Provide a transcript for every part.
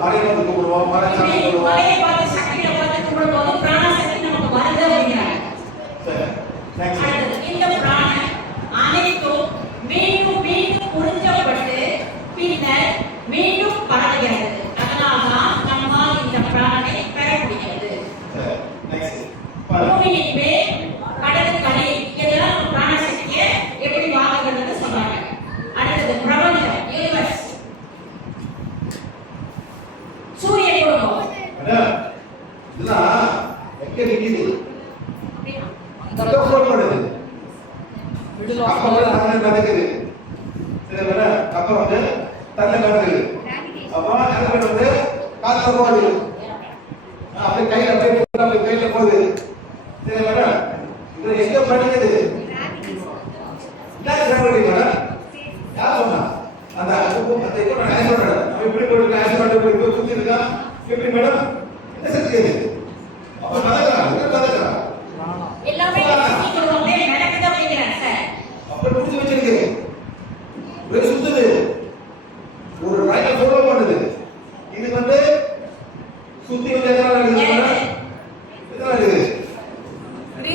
மலையை பார்த்து கும்பிடுவோம், மலையை பார்த்து சக்தியை பார்த்து கும்பிடும்போது பிராண சக்தி நமக்கு வருது அப்படிங்கிறாங்க. இந்த பிராணம் அனைத்தும் மீண்டும் மீண்டும் உறிஞ்சப்பட்டு பின்னர் மீண்டும் பரவுகிறது. அதனால்தான் நம்மால் இந்த பிராணனை பெற முடிகிறது. பூமியின் மேல் கடலுக்கு அடியில் இதெல்லாம் பிராண சக்தியை எப்படி வாங்குறதுன்னு சொல்றாங்க. அடுத்தது பிரபஞ்சம், யூனிவர்ஸ், சூரிய குடும்பம். இதெல்லாம் எங்க நிக்குது? நடக்குது. அப்ப வந்து தன்னை நடக்குது. அப்ப வந்து காத்துல போகுது. அப்படி கையில அப்படியே கையில போகுது. சரி மேடம், இது எங்க படிக்குது? யார் சொன்னா? அந்த எப்படி போட்டு ஆக்சிடென்ட் சுத்தி இருக்கா? எப்படி மேடம்? என்ன சக்தி அது? அப்ப நடக்கிறா எல்லாமே நடக்குது அப்படிங்கிறாங்க சார். அப்ப புரிஞ்சு வச்சிருக்கு. ஒரு சுத்துது, ஒரு ரைட் ஃபாலோ பண்ணுது. இது வந்து சுத்தி வந்து எதனால நடக்குது?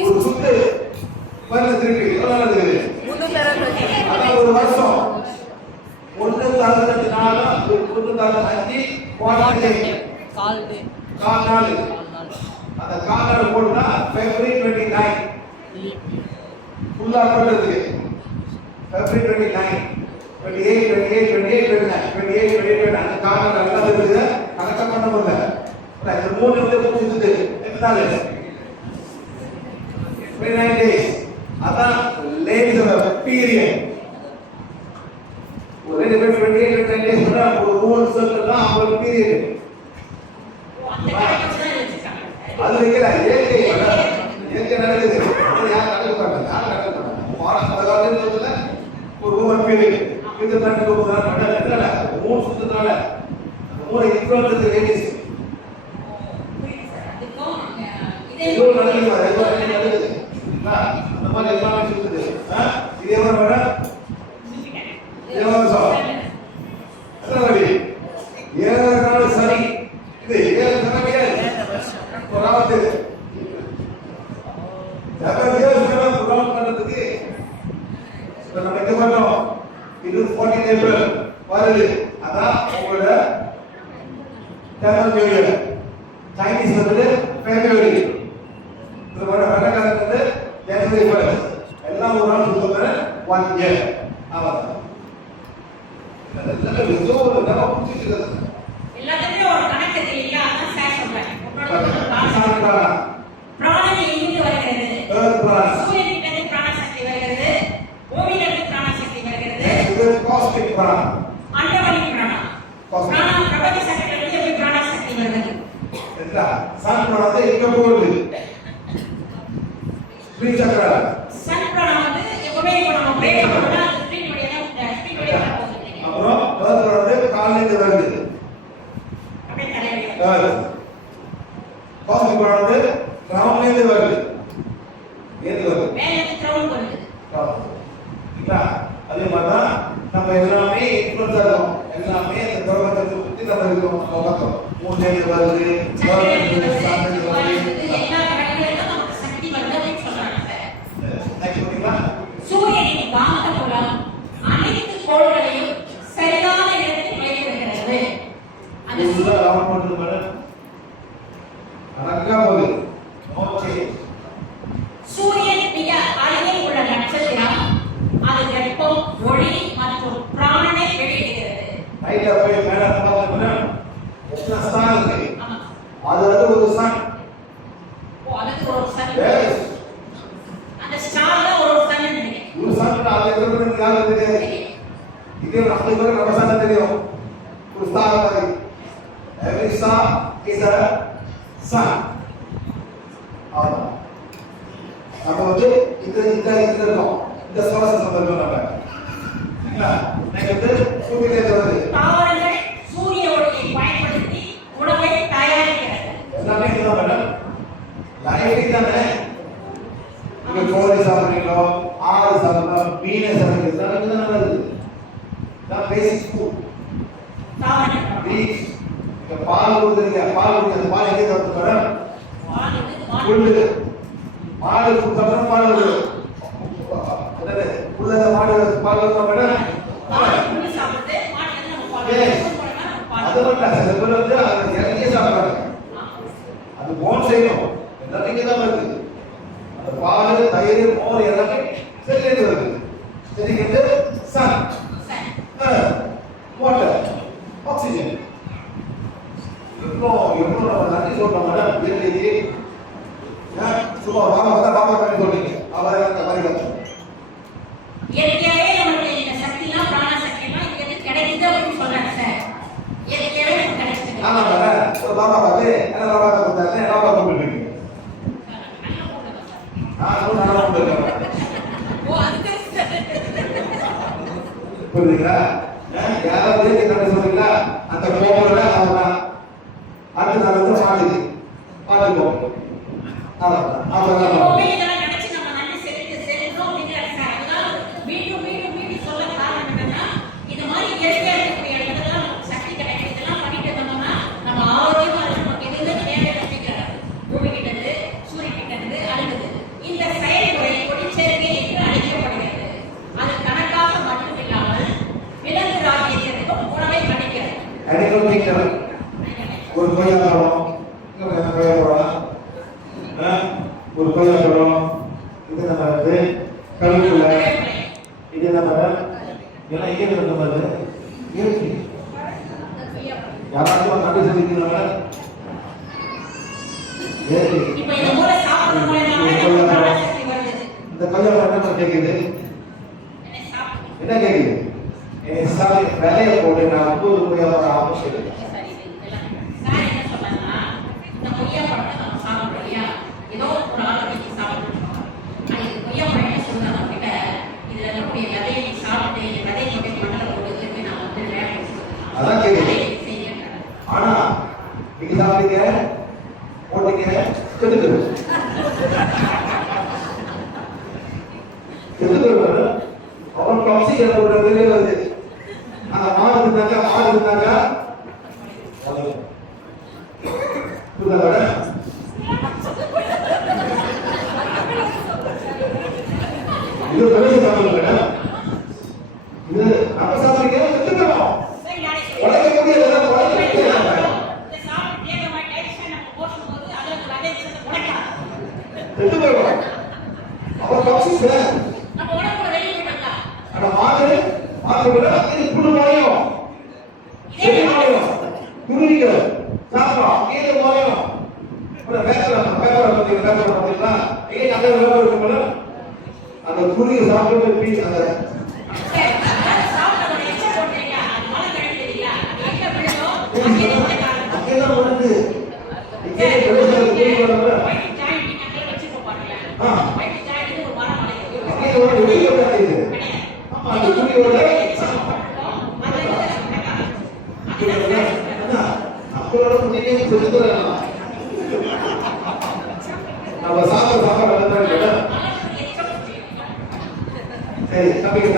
ஒரு சுத்து வரல திருப்பி எதனால நடக்குது? ஒரு வருஷம் 1.4 நாள் 1.5 கால் நாள். அந்த கால் நாள் போட்டா February 29 ஃபுல்லா பண்றதுக்கு February 29 28 28 28 29 28 அந்த கால் நாள் நல்லா இருக்குது. கணக்க பண்ண முடியல. இந்த மூணு வந்து புரிஞ்சுது. எத்தனை நாள்? 29 days. அதான் லேட் பீரியட். ஒரு 28 days ஒரு மூணு சர்க்கிள் தான் ஒரு பீரியட். அது வைக்கல ஏகே நடக்குது. யார் நடக்குறாங்க? யார் நடக்குறாங்க? பாடத்துல ஒரு மூணு பீரியட். இது தண்ணி நடக்கல. மூணு சுத்தனால மூணு இன்ஃப்ளூயன்ஸ் லேடிஸ். இது நடக்குது. அந்த மாதிரி எல்லாமே சுத்துது. இதே மாதிரி வர ஏழு நாள் சரி. இது 7 சனமே புறாவது புறாவ் பண்றதுக்கு நம்ம என்ன பண்றோம்? இது 14 ஏப்ரல் வருது. அதான் உங்களோட தமிழ் நியூ இயர். சைனீஸ் வந்து பிப்ரவரி. இதோட வடகாலம் வந்து ஜனவரி 1. எல்லாம் ஒரு நாள் சொல்லுங்க 1 இயர். அவ்வளவுதான். இதெல்லாம் ஏதோ ஒரு தடவை புரிஞ்சுக்கிறது. எல்லாத்துக்கும் ஒரு கணக்கு தெரியல. அதான் சார் சொல்றேன். பிராணம் எங்கிருந்து வருகிறது? சூரியனிலிருந்து பிராண சக்தி வருகிறது. பூமியிலிருந்து பிராண சக்தி வருகிறது. இது காஸ்மிக் பிராணம். அண்டவழி பிராணம். பிராணம் பிரபஞ்ச சக்தியிலிருந்து எப்படி பிராண சக்தி வருகிறது? என்ன? சன் பிராணம் எங்க போகுது? ஸ்பிரிட் சக்கரா. சன் பிராணம் வந்து எப்பவே நம்ம பிரேக் பண்ணா ஸ்பிரிட் வழியா போகுது. அப்புறம் பிராணம் காலிலிருந்து வருது. அப்படியே தலையில காஸ்மிக் பிராணம் கிரவுண்ட்ல வருது. ஏது வருது? மேல கிரவுண்ட் வருது. இல்ல அதே மாதிரி தான் நம்ம எல்லாமே இன்ஃப்ளூயன்ஸ் ஆகும். எல்லாமே இந்த பிரபஞ்சத்தை சுத்தி நம்ம இருக்கோம். பார்த்தோம். மூணு வருது. எல்லா கிரகங்களுக்கும் நமக்கு சக்தி வருது அப்படின்னு சொல்றாங்க சார். சூரியனின் காந்தப்புலம் அனைத்து கோள்களையும் சரியான இடத்தில் வைத்திருக்கிறது. அந்த சூரியன் பண்றது மேடம் அழகா போகுது. ஓகே. சூரியன் மிக அருகில் உள்ள நட்சத்திரம். அது வெப்பம், ஒளி மற்றும் பிராணனை வெளியிடுகிறது. ரைட்ல போய் மேல பார்த்தோம்னா எத்தனை ஸ்டார் இருக்கு? அது வந்து ஒரு சன். அதுக்கு ஒரு சன். அந்த ஸ்டார்ல ஒரு சன் இருக்கு. ஒரு சன் அது எவ்வளவு யாருக்கு தெரியாது. இதே நமக்கு நம்ம சன் தெரியும். ஒரு ஸ்டார் மாதிரி. Every star is a sun. அவ்வளவுதான். நம்ம வந்து இந்த இருக்கோம். இந்த சோலார் சம்பந்தம் நம்ம. என்ன? வந்து சூரியன் வருது. தாவரங்கள் சூரிய ஒளியை பயன்படுத்தி உணவை தயாரிக்கிறது. எல்லாமே இதுதான் மேடம். லைஃப் தானே. நீங்க கோழி சாப்பிடுறீங்களோ, ஆடு சாப்பிடுறீங்களோ, மீனை சாப்பிடுறீங்களோ, இதெல்லாம் நல்லது. தான் பேசிக் ஃபுட். தாவரங்கள் இந்த பால் கொடுக்குறீங்க, பால் கொடுக்குற அந்த பால் எங்கே தரத்து மேடம்? பால் வந்து மாடு. புல்லு. மாடு கொடுத்தா பால் வரும். புல்ல மாடு பால் வரும் மேடம். மாடு புல்லு சாப்பிடுது, மாடு வந்து நம்ம பால் Yes. போடுறோம்னா நம்ம பால். அது மட்டும் இல்ல, சில பேர் வந்து அதை இறங்கி சாப்பிடுறாங்க. அது மோர் செய்யணும். எல்லாமே இங்கே தான் வருது. அந்த பால், தயிர், மோர் எல்லாமே செல்லிருந்து வருது. செல்லிருந்து சன், வாட்டர், ஆக்சிஜன். எவ்வளோ நம்ம நன்றி சொல்றோம் மேடம். இயற்கைக்கு சும்மா பாபா பண்ணி சொல்றீங்க. அவரை அந்த மாதிரி கற்றுக் இயற்கையாவே நமக்கு இந்த சக்திலாம் பிராண சக்திலாம் இங்க இருந்து கிடைக்குது அப்படின்னு சொல்றாங்க சார். இயற்கையாவே நமக்கு கிடைக்குது. ஆமா மேடம். ஒரு பாபா பார்த்து என்ன பாபா கொடுத்தாரு, என்ன பாபா கூப்பிட்டுருக்கீங்க. நல்லா கூப்பிட்டுருக்கேன். ஓ அதுக்கு புரியுதுங்களா? யாராவது கண்டு சொல்றீங்களா? அந்த கோபுர அவர்தான். அடுத்த நாள் வந்து மாட்டுது. பார்த்துக்கோ. எப்பவுமே இதெல்லாம் நினைச்சு நம்ம நன்றி செலுத்தணும் அப்படிங்கிறாங்க சார். அதனால மீண்டும் மீண்டும் மீண்டும் சொல்ல காரணம் என்னன்னா, இந்த மாதிரி இயற்கையா இருக்கக்கூடிய இடத்துல நமக்கு சக்தி கிடைக்கும். இதெல்லாம் பண்ணிட்டு இருந்தோம்னா நம்ம ஆரோக்கியமா இருக்கும். நமக்கு எதுவுமே தேவை அப்படிங்கிறாங்க. பூமி கிட்ட இருந்து, சூரியன் கிட்ட இருந்து அழுகுது. இந்த செயல்முறை கொடிச்சேர்க்கை என்று அழைக்கப்படுகிறது. அது கணக்காக மட்டும் இல்லாமல் விலங்கு ராஜ்யத்திற்கும் உணவை கிடைக்கிறது. ஒரு கொய்யா பழம், கொய்யா பழம், ஒரு கொய்யா பழம், இது நம்ம வந்து கருவேப்பிலை, இது நம்ம எல்லாம் இங்கே இருக்க மாதிரி இயற்கை. யாராச்சும் நன்றி சொல்லிக்கிறீங்களா? இயற்கை. இப்போ இந்த மூளை சாப்பிடுற மூலமாவே நமக்கு பிராண சக்தி வருது. இந்த கொய்யா பழம் என்ன கேட்குது? என்ன சாப்பிடுறது? என்ன கேட்குது? விலையை போட்டு நான் 50 கொய்யா பழம் ஆகும் சொல்லுங்க. சரி, இதெல்லாம் சார் என்ன சொன்னாங்கன்னா, இந்த கொய்யா பழத்தை நம்ம சாப்பிடுறோம் இல்லையா? ஏதோ ஒரு ஆரோக்கியத்தை சாப்பிட்டுருக்கோம். அது இந்த கொய்யா பழம் என்ன சொல்றாங்க நம்ம கிட்ட, இதுல இருக்கக்கூடிய விதையை நீ சாப்பிட்டு இந்த விதையை கொண்டு மண்ணில் போட்டு திருப்பி நான் வந்து அதான் கேக்குது. ஆனா நீங்க சாப்பிட்டீங்க, போட்டீங்க, கெடுக்குது. கெடுக்குது. அவன் டாக்ஸிக் என்ற ஒரு வெளியே வருது. அந்த மாடு இருந்தாங்க இது பெரிய சாப்பிடுங்க. இது நம்ம சாப்பிடுங்க, செத்துக்கணும். உலக முடியல, செத்துக்கணும். அவன் டாக்ஸிக் சார். ஆனா மாடு விட இது புண்ணு மாயம், செடி மாயம், குருவிகள் சாப்பிடும், கீழே மாயம். பார்த்தீங்களா? எங்கே அந்த விளம்பரம் இருக்கும்போது அந்த குருவியை சாப்பிட்டு அந்த அங்கேதான் வருது. நம்ம சாப்பிட சரி தம்பிக்கு